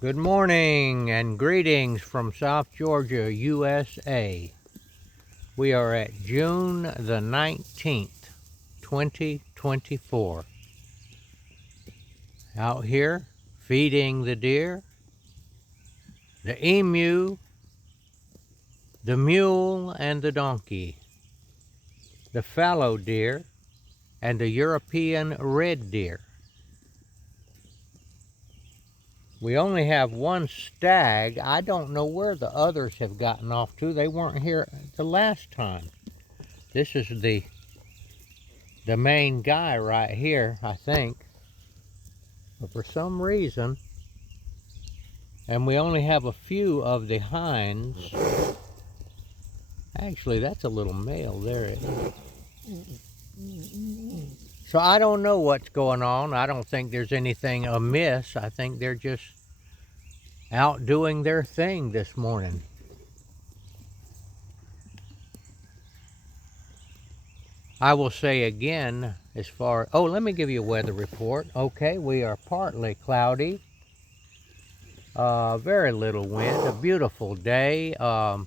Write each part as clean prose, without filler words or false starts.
Good morning and greetings from South Georgia, USA. We are at June the 19th, 2024. Out here feeding the deer, the emu, the mule, and the donkey, the fallow deer, and the European red deer. We only have one stag. I don't know where the others have gotten off to. They weren't here the last time. This is the main guy right here, I think. But for some reason, and we only have a few of the hinds. Actually, that's a little male there. So I don't know what's going on. I don't think there's anything amiss. I think they're just out doing their thing this morning. I will say again, let me give you a weather report. Okay, we are partly cloudy, very little wind, a beautiful day. I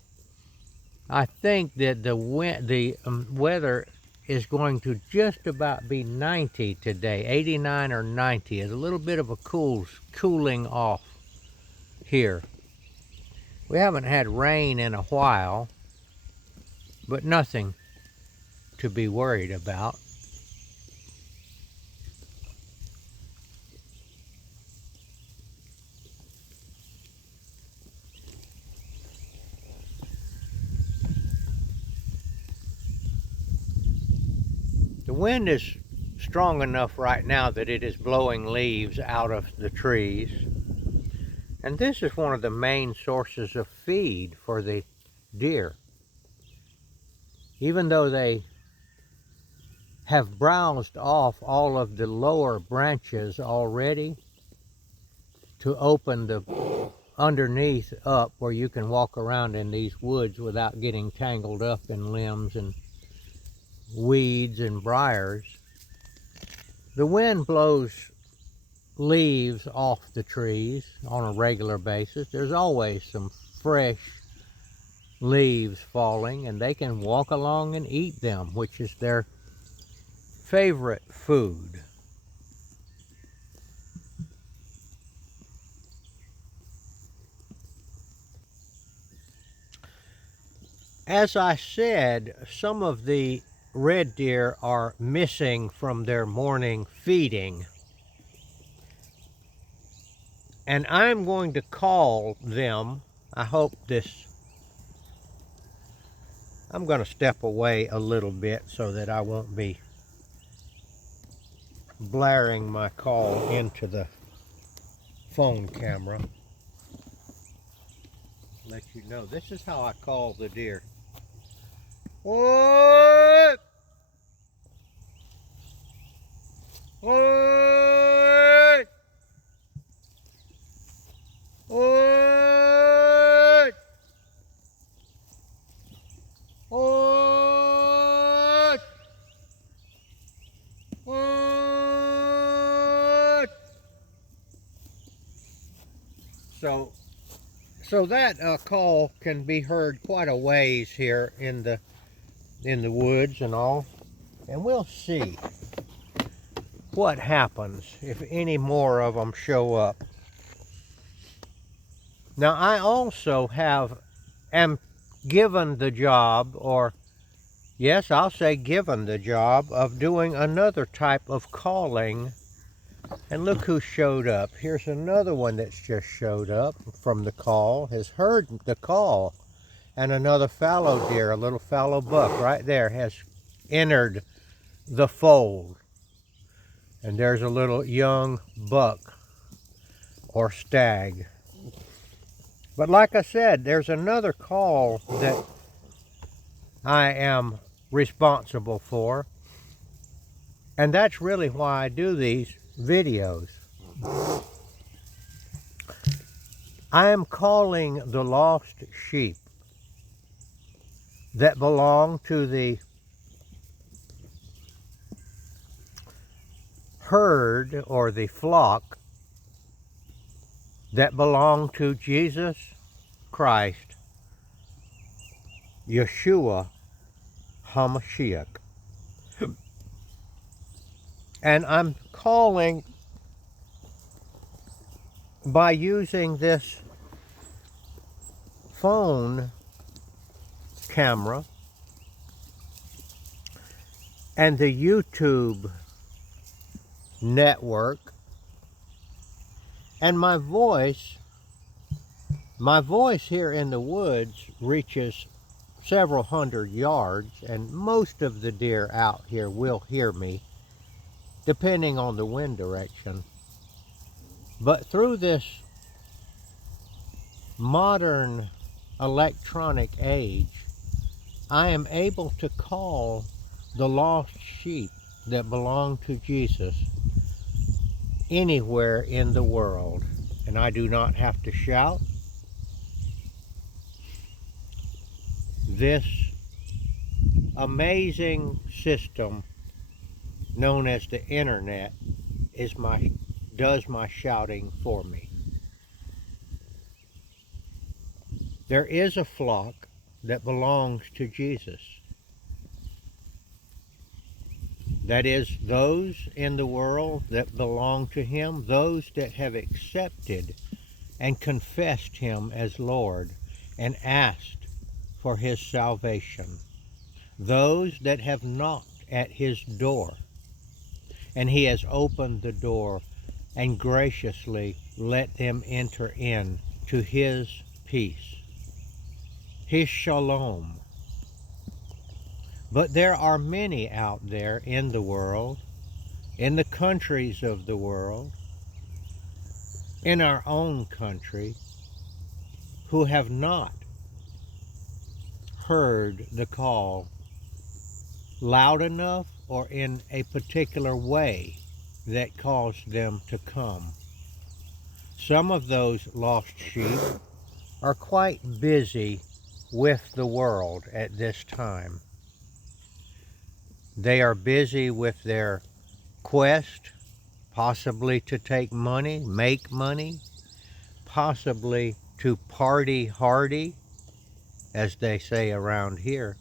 think that the weather is going to just about be 90 today, 89 or 90. It's a little bit of a cooling off here. We haven't had rain in a while, but nothing to be worried about. The wind is strong enough right now that it is blowing leaves out of the trees. And this is one of the main sources of feed for the deer. Even though they have browsed off all of the lower branches already to open the underneath up where you can walk around in these woods without getting tangled up in limbs and weeds and briars, the wind blows leaves off the trees on a regular basis. There's always some fresh leaves falling, and they can walk along and eat them, which is their favorite food. As I said, some of the red deer are missing from their morning feeding. And I'm going to call them. I'm going to step away a little bit so that I won't be blaring my call into the phone camera. Let you know, this is how I call the deer. What? What? What? What? What? So that call can be heard quite a ways here in the woods and all, and we'll see what happens if any more of them show up. Now I also am given the job, or yes, I'll say given the job of doing another type of calling. And look who showed up. Here's another one that's just showed up from the call, has heard the call. And another fallow deer, a little fallow buck right there, has entered the fold. And there's a little young buck or stag. But like I said, there's another call that I am responsible for. And that's really why I do these videos. I am calling the lost sheep that belong to the herd or the flock that belong to Jesus Christ, Yeshua HaMashiach. And I'm calling by using this phone camera and the YouTube network, and my voice here in the woods reaches several hundred yards, and most of the deer out here will hear me depending on the wind direction. But through this modern electronic age, I am able to call the lost sheep that belong to Jesus anywhere in the world. And I do not have to shout. This amazing system known as the internet does my shouting for me. There is a flock that belongs to Jesus. That is, those in the world that belong to Him, those that have accepted and confessed Him as Lord and asked for His salvation. Those that have knocked at His door, and He has opened the door and graciously let them enter in to His peace, His shalom. But there are many out there in the world, in the countries of the world, in our own country, who have not heard the call loud enough or in a particular way that caused them to come. Some of those lost sheep are quite busy with the world at this time. They are busy with their quest, possibly to take money, make money, possibly to party hardy, as they say around here,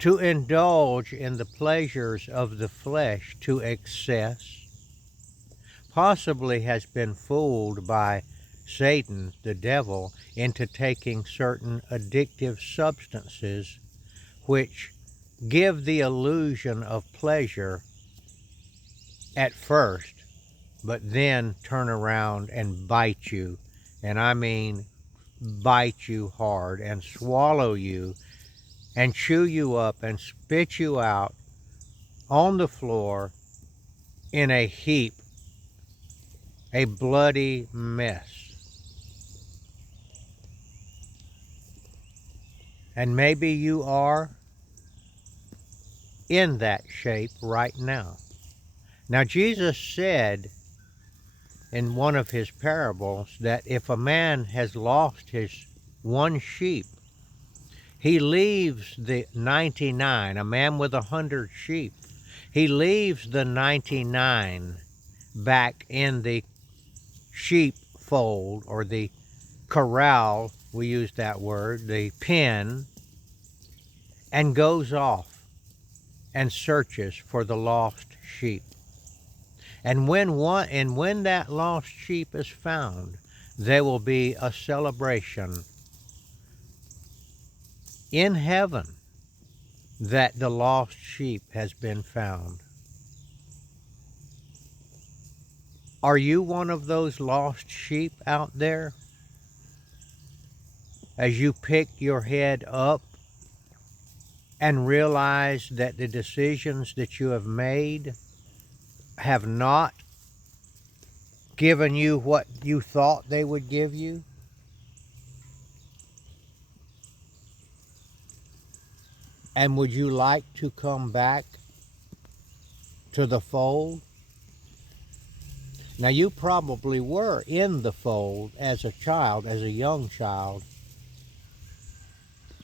to indulge in the pleasures of the flesh to excess, possibly has been fooled by Satan, the devil, into taking certain addictive substances which give the illusion of pleasure at first, but then turn around and bite you. And I mean bite you hard and swallow you and chew you up and spit you out on the floor in a heap, a bloody mess. And maybe you are in that shape right now. Now, Jesus said in one of his parables that if a man has lost his one sheep, he leaves the 99, a man with 100 sheep, he leaves the 99 back in the sheepfold or the corral, we use that word, the pen, and goes off and searches for the lost sheep. And when that lost sheep is found, there will be a celebration in heaven that the lost sheep has been found. Are you one of those lost sheep out there? As you pick your head up and realize that the decisions that you have made have not given you what you thought they would give you? And would you like to come back to the fold? Now, you probably were in the fold as a child, as a young child,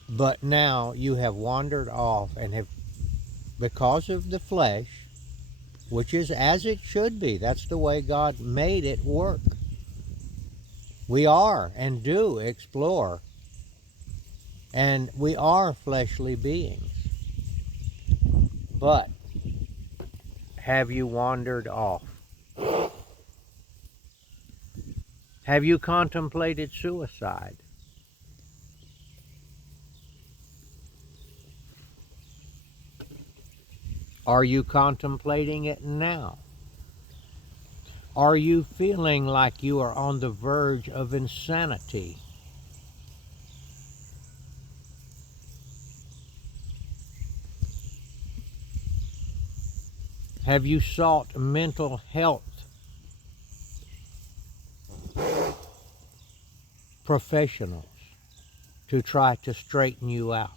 but now you have wandered off and have, because of the flesh, which is as it should be, that's the way God made it work. We are and do explore, and we are fleshly beings. But have you wandered off? Have you contemplated suicide? Are you contemplating it now? Are you feeling like you are on the verge of insanity? Have you sought mental health professionals to try to straighten you out?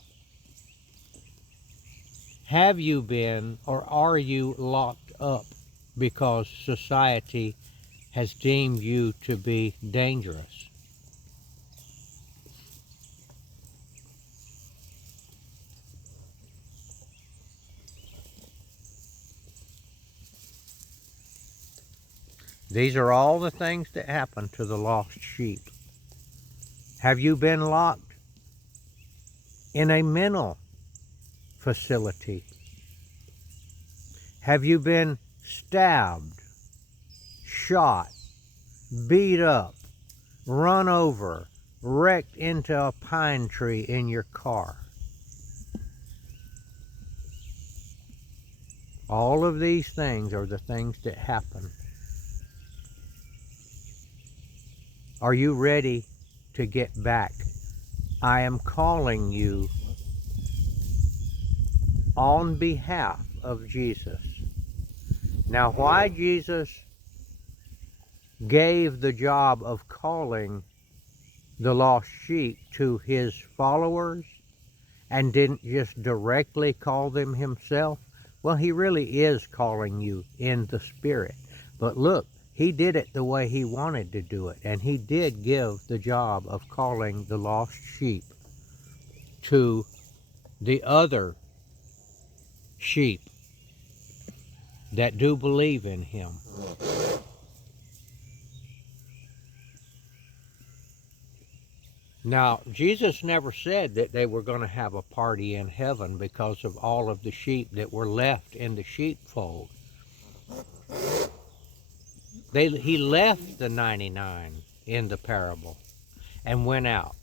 Have you been or are you locked up because society has deemed you to be dangerous? These are all the things that happen to the lost sheep. Have you been locked in a mental facility? Have you been stabbed, shot, beat up, run over, wrecked into a pine tree in your car? All of these things are the things that happen. Are you ready to get back? I am calling you on behalf of Jesus. Now, why Jesus gave the job of calling the lost sheep to his followers and didn't just directly call them himself? Well, he really is calling you in the Spirit. But look, he did it the way he wanted to do it, and he did give the job of calling the lost sheep to the other sheep that do believe in him. Now, Jesus never said that they were going to have a party in heaven because of all of the sheep that were left in the sheepfold. He left the 99 in the parable and went out.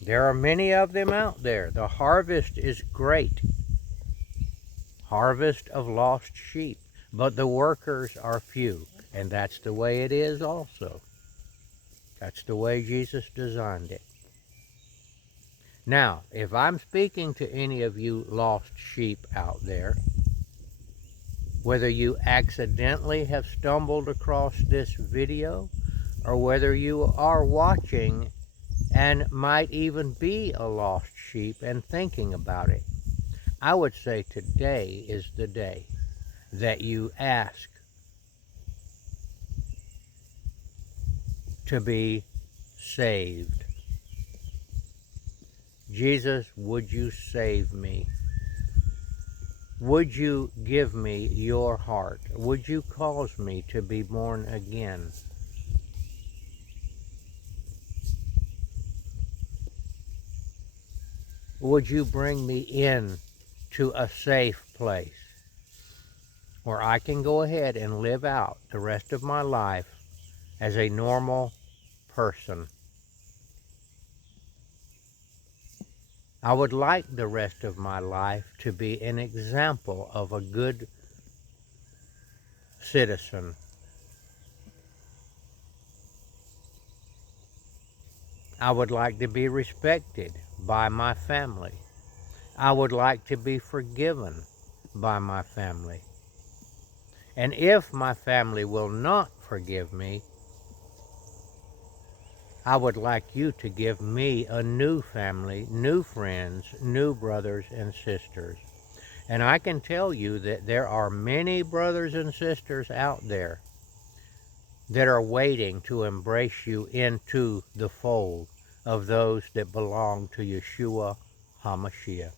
There are many of them out there. The harvest is great. Harvest of lost sheep. But the workers are few. And that's the way it is also. That's the way Jesus designed it. Now, if I'm speaking to any of you lost sheep out there, whether you accidentally have stumbled across this video, or whether you are watching and might even be a lost sheep and thinking about it, I would say today is the day that you ask to be saved. Jesus, would you save me? Would you give me your heart? Would you cause me to be born again? Would you bring me in to a safe place where I can go ahead and live out the rest of my life as a normal person? I would like the rest of my life to be an example of a good citizen. I would like to be respected by my family. I would like to be forgiven by my family. And if my family will not forgive me, I would like you to give me a new family, new friends, new brothers and sisters. And I can tell you that there are many brothers and sisters out there that are waiting to embrace you into the fold of those that belong to Yeshua HaMashiach.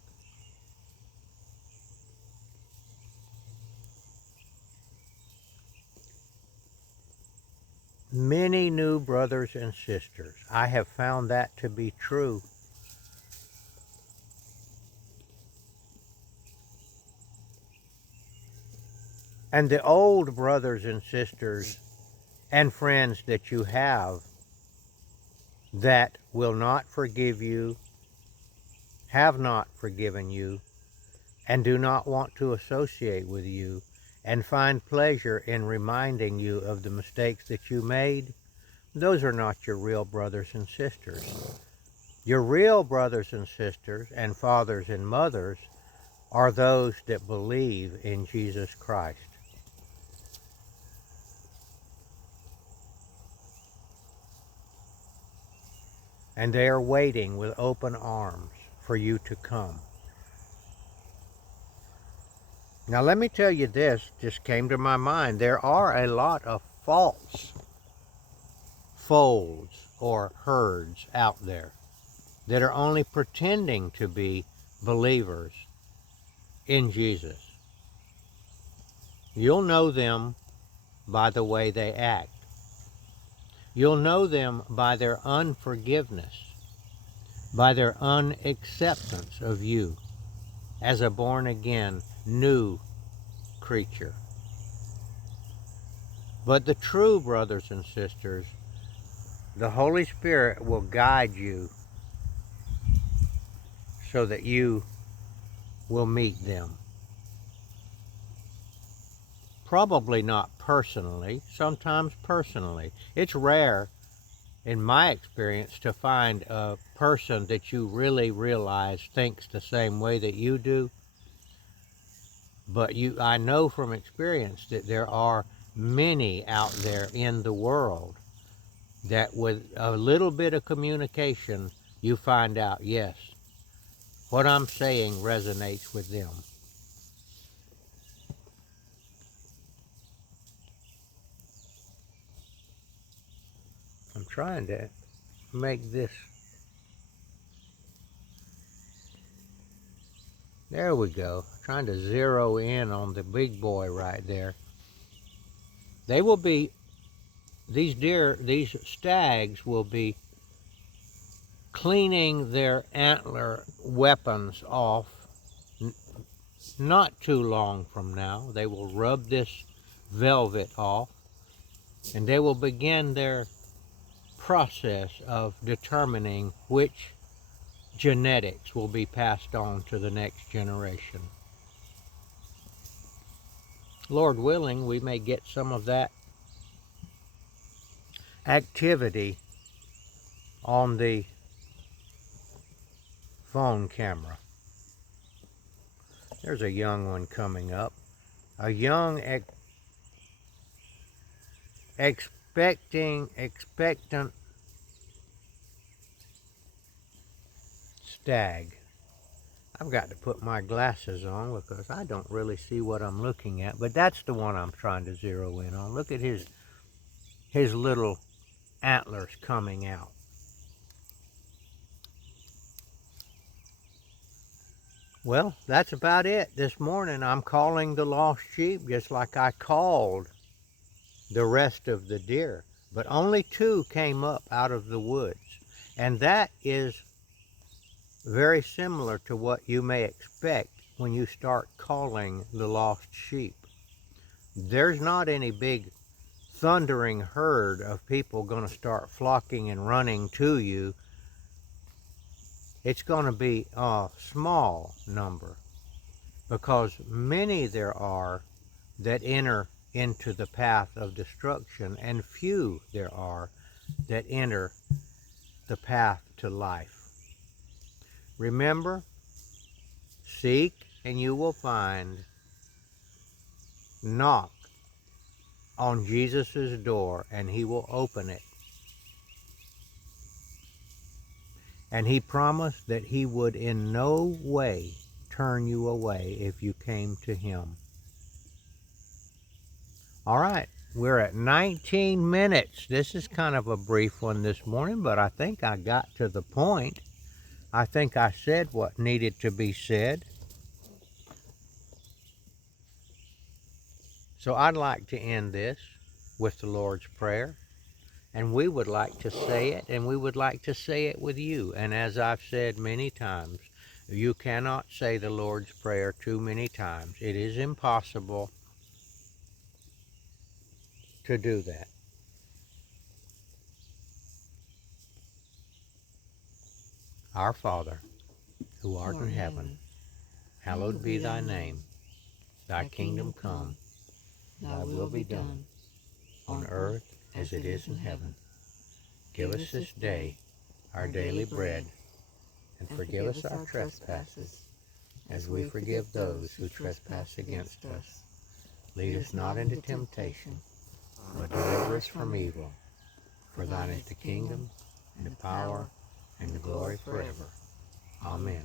many new brothers and sisters. I have found that to be true. And the old brothers and sisters and friends that you have that will not forgive you, have not forgiven you, and do not want to associate with you, and find pleasure in reminding you of the mistakes that you made, those are not your real brothers and sisters. Your real brothers and sisters and fathers and mothers are those that believe in Jesus Christ. And they are waiting with open arms for you to come. Now let me tell you this, just came to my mind. There are a lot of false folds or herds out there that are only pretending to be believers in Jesus. You'll know them by the way they act. You'll know them by their unforgiveness, by their unacceptance of you as a born-again, new creature. But the true brothers and sisters, the Holy Spirit will guide you so that you will meet them. Probably not personally, sometimes personally. It's rare, in my experience, to find a person that you really realize thinks the same way that you do. But I know from experience that there are many out there in the world that with a little bit of communication, you find out, yes, what I'm saying resonates with them. I'm trying to make this. There we go. Trying to zero in on the big boy right there. They will be, these stags will be cleaning their antler weapons off not too long from now. They will rub this velvet off, and they will begin their process of determining which genetics will be passed on to the next generation. Lord willing, we may get some of that activity on the phone camera. There's a young one coming up. A young expectant stag. I've got to put my glasses on because I don't really see what I'm looking at, but that's the one I'm trying to zero in on. Look at his little antlers coming out. Well, that's about it. This morning I'm calling the lost sheep just like I called the rest of the deer, but only 2 came up out of the woods. And that is very similar to what you may expect when you start calling the lost sheep. There's not any big thundering herd of people going to start flocking and running to you. It's going to be a small number, because many there are that enter into the path of destruction, and few there are that enter the path to life. Remember, seek and you will find. Knock on Jesus' door and he will open it. And he promised that he would in no way turn you away if you came to him. All right, we're at 19 minutes. This is kind of a brief one this morning, but I think I got to the point. I think I said what needed to be said. So I'd like to end this with the Lord's Prayer. And we would like to say it, and we would like to say it with you. And as I've said many times, you cannot say the Lord's Prayer too many times. It is impossible to do that. Our Father, who art in heaven, hallowed be thy name. Thy kingdom come, thy will be done, on earth as it is in heaven. Give us this day our daily bread, and forgive us our trespasses, as we forgive those who trespass against us. Lead us not into temptation, but deliver us from evil. For thine is the kingdom, and the power, and the glory forever. Amen.